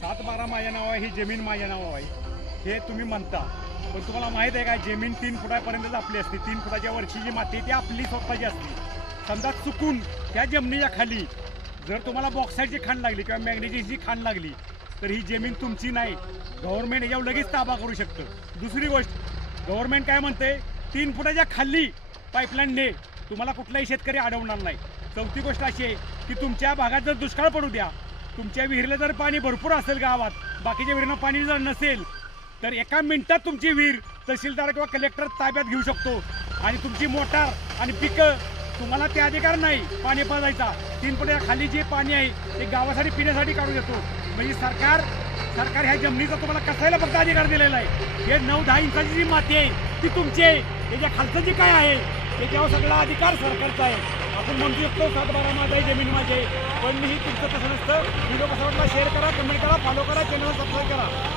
7-12 माझ्या नाव आहे, ही जमीन माझ्या नाव आहे हे तुम्ही म्हणता, पण तुम्हाला माहीत आहे का जमीन 3 फुटापर्यंतच आपली असते. 3 फुटाच्या वरची जी माती ती आपली स्वतःची असते. समजा चुकून त्या जमिनीच्या खाली जर तुम्हाला बॉक्साईटची खाण लागली किंवा मॅग्नेशियमची खाण लागली तर ही जमीन तुमची नाही. गव्हर्नमेंट याच्यावर लगेच ताबा करू शकतं. दुसरी गोष्ट, गव्हर्नमेंट काय म्हणते, 3 फुटाच्या खाली पाईपलाईन ने, तुम्हाला कुठलाही शेतकरी अडवणार नाही. चौथी गोष्ट अशी आहे की तुमच्या भागात जर दुष्काळ पडू द्या, तुमच्या विहिरीला जर पाणी भरपूर असेल गावात, बाकीच्या विहिरीनं पाणी जर नसेल तर एका मिनिटात तुमची विहीर तहसीलदार किंवा कलेक्टर ताब्यात घेऊ शकतो आणि तुमची मोटार आणि पिकं, तुम्हाला ते अधिकार नाही पाणी पाजायचा. 3 फुटाच्या खाली जे पाणी आहे ते गावासाठी पिण्यासाठी काढून देतो. म्हणजे सरकार ह्या जमिनीचा तुम्हाला कसायला फक्त अधिकार दिलेला आहे. हे 9-10 इंचाची जी माती आहे ती तुमची आहे, त्याच्या खालचं जे काय आहे त्याच्यावर सगळा अधिकार सरकारचा आहे. आपण म्हणू शकतो 7-12 माझा आहे, जमीन माझी आहे, पण मी तुमचं तसं नसतं. व्हिडिओ कसा वाटला शेअर करा, कमेंट करा, फॉलो करा, चॅनल सबस्क्राईब करा.